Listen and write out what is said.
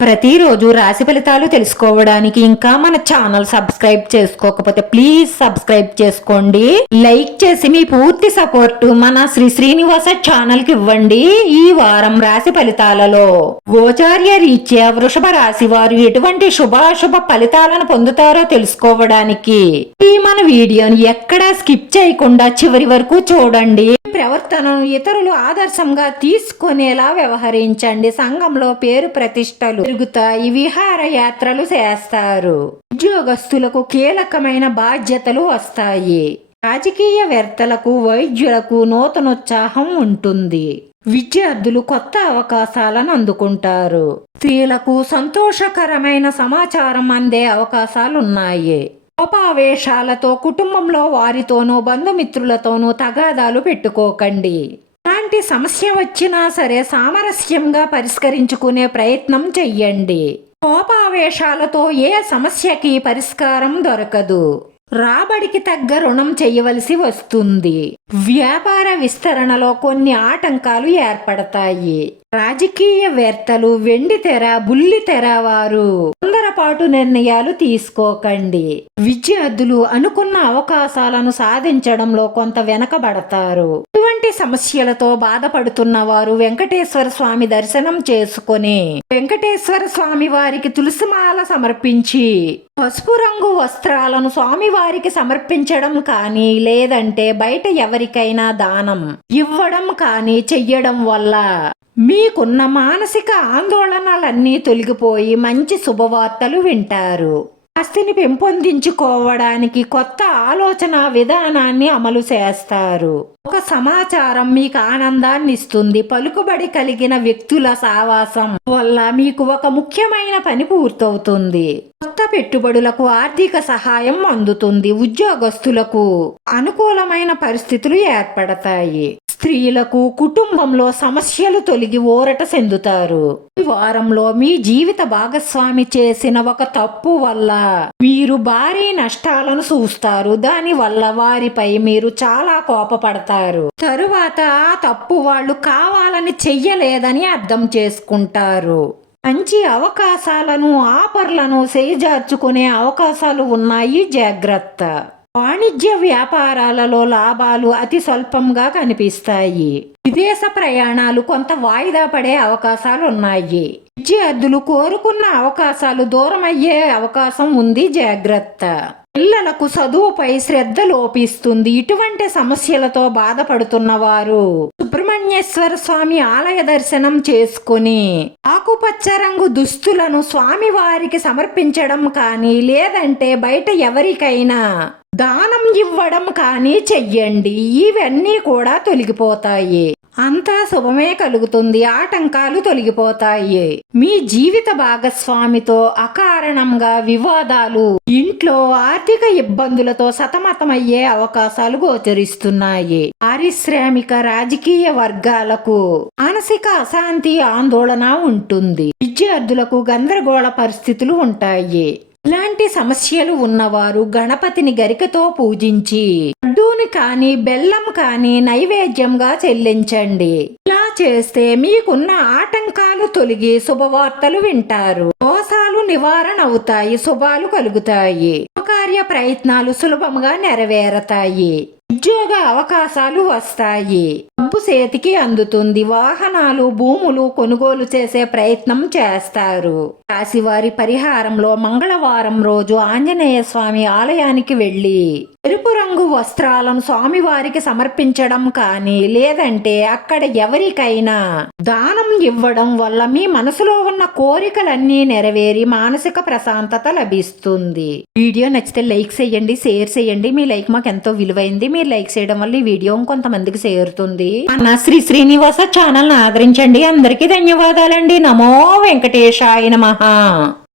ప్రతిరోజు రాశి ఫలితాలు తెలుసుకోవడానికి ఇంకా మన ఛానల్ సబ్స్క్రైబ్ చేసుకోకపోతే ప్లీజ్ సబ్స్క్రైబ్ చేసుకోండి. లైక్ చేసి మీ పూర్తి సపోర్ట్ మన శ్రీ శ్రీనివాస ఛానల్కి ఇవ్వండి ఈ వారం రాశి ఫలితాలలో. గోచార్య రీత్యా వృషభ రాశి వారు ఎటువంటి శుభాశుభ ఫలితాలను పొందుతారో తెలుసుకోవడానికి ఈ మన వీడియోని ఎక్కడా స్కిప్ చేయకుండా చివరి వరకు చూడండి. ప్రవర్తనను ఇతరులు ఆదర్శంగా తీసుకునేలా వ్యవహరించండి. సంఘంలో పేరు ప్రతిష్టలు పెరుగుతాయి విహారయాత్రలు చేస్తారు. ఉద్యోగస్తులకు కీలకమైన బాధ్యతలు వస్తాయి. రాజకీయవేత్తలకు వైద్యులకు నూతనోత్సాహం ఉంటుంది. విద్యార్థులు కొత్త అవకాశాలను అందుకుంటారు. స్త్రీలకు సంతోషకరమైన సమాచారం అందే అవకాశాలున్నాయి. కోపావేశాలతో కుటుంబంలో వారితోనూ బంధుమిత్రులతోనూ తగాదాలు పెట్టుకోకండి. ఎలాంటి సమస్య వచ్చినా సరే సామరస్యంగా పరిష్కరించుకునే ప్రయత్నం చెయ్యండి. కోపావేశాలతో ఏ సమస్యకి పరిష్కారం దొరకదు. రాబడికి తగ్గ రుణం చేయవలసి వస్తుంది. వ్యాపార విస్తరణలో కొన్ని ఆటంకాలు ఏర్పడతాయి. రాజకీయవేత్తలు వెండి తెర బుల్లి తెర వారు. తొందరపాటు నిర్ణయాలు తీసుకోకండి. విద్యార్థులు అనుకున్న అవకాశాలను సాధించడంలో కొంత వెనకబడతారు. ఇటువంటి సమస్యలతో బాధపడుతున్న వారు వెంకటేశ్వర స్వామి దర్శనం చేసుకొని వెంకటేశ్వర స్వామి వారికి తులసిమాల సమర్పించి పసుపు రంగు వస్త్రాలను స్వామివారికి సమర్పించడం కానీ లేదంటే బయట ఎవరికైనా దానం ఇవ్వడం కానీ చెయ్యడం వల్ల మీకున్న మానసిక ఆందోళనలన్నీ తొలగిపోయి మంచి శుభవార్తలు వింటారు. ఆస్తిని పెంపొందించుకోవడానికి కొత్త ఆలోచన విధానాన్ని అమలు చేస్తారు. ఒక సమాచారం మీకు ఆనందాన్ని ఇస్తుంది. పలుకుబడి కలిగిన వ్యక్తుల సావాసం వల్ల మీకు ఒక ముఖ్యమైన పని పూర్తవుతుంది. కొత్త పెట్టుబడులకు ఆర్థిక సహాయం అందుతుంది. ఉద్యోగస్తులకు అనుకూలమైన పరిస్థితులు ఏర్పడతాయి. స్త్రీలకు కుటుంబంలో సమస్యలు తొలగి ఊరట చెందుతారు. ఈ వారంలో మీ జీవిత భాగస్వామి చేసిన ఒక తప్పు వల్ల మీరు భారీ నష్టాలను చూస్తారు. దాని వల్ల వారిపై మీరు చాలా కోపపడతారు. తరువాత ఆ తప్పు వాళ్ళు కావాలని చెయ్యలేదని అర్థం చేసుకుంటారు. మంచి అవకాశాలను ఆఫర్లను చేజార్చుకునే అవకాశాలు ఉన్నాయి. జాగ్రత్త. వాణిజ్య వ్యాపారాలలో లాభాలు అతి స్వల్పంగా కనిపిస్తాయి. విదేశ ప్రయాణాలు కొంత వాయిదా పడే అవకాశాలు ఉన్నాయి. విద్యార్థులు కోరుకున్న అవకాశాలు దూరమయ్యే అవకాశం ఉంది. జాగ్రత్త. పిల్లలకు చదువుపై శ్రద్ధ లోపిస్తుంది. ఇటువంటి సమస్యలతో బాధపడుతున్న వారు సుబ్రహ్మణ్యేశ్వర స్వామి ఆలయ దర్శనం చేసుకుని ఆకుపచ్చ రంగు దుస్తులను స్వామి వారికి సమర్పించడం కానీ లేదంటే బయట ఎవరికైనా దానం ఇవ్వడం కానీ చెయ్యండి. ఇవన్నీ కూడా తొలగిపోతాయి. అంతా శుభమే కలుగుతుంది ఆటంకాలు తొలగిపోతాయి. మీ జీవిత భాగస్వామితో అకారణంగా వివాదాలు ఇంట్లో ఆర్థిక ఇబ్బందులతో సతమతమయ్యే అవకాశాలు గోచరిస్తున్నాయి. పారిశ్రామిక రాజకీయ వర్గాలకు మానసిక అశాంతి ఆందోళన ఉంటుంది. విద్యార్థులకు గందరగోళ పరిస్థితులు ఉంటాయి. ఇలాంటి సమస్యలు ఉన్నవారు గణపతిని గరికతో పూజించి లడ్డూని కానీ బెల్లం కానీ నైవేద్యంగా చెల్లించండి. ఇలా చేస్తే మీకున్న ఆటంకాలు తొలగి శుభవార్తలు వింటారు. దోషాలు నివారణ అవుతాయి శుభాలు కలుగుతాయి. కార్య ప్రయత్నాలు సులభంగా నెరవేరతాయి. ఉద్యోగ అవకాశాలు వస్తాయి. డబ్బు చేతికి అందుతుంది. వాహనాలు భూములు కొనుగోలు చేసే ప్రయత్నం చేస్తారు. రాశివారి పరిహారంలో మంగళవారం రోజు ఆంజనేయ స్వామి ఆలయానికి వెళ్ళి ఎరుపు రంగు వస్త్రాలను స్వామివారికి సమర్పించడం కానీ లేదంటే అక్కడ ఎవరికైనా దానం ఇవ్వడం వల్ల మీ మనసులో ఉన్న కోరికలన్నీ నెరవేరి మానసిక ప్రశాంతత లభిస్తుంది. వీడియో నచ్చితే లైక్ చేయండి షేర్ చేయండి. మీ లైక్ మాకు ఎంతో విలువైంది. మీరు లైక్ చేయడం వల్ల ఈ వీడియో కొంతమందికి చేరుతుంది. అన్న శ్రీ శ్రీనివాస ఛానల్ ఆదరించండి. అందరికీ ధన్యవాదాలండి. నమో వెంకటేశాయ నమ.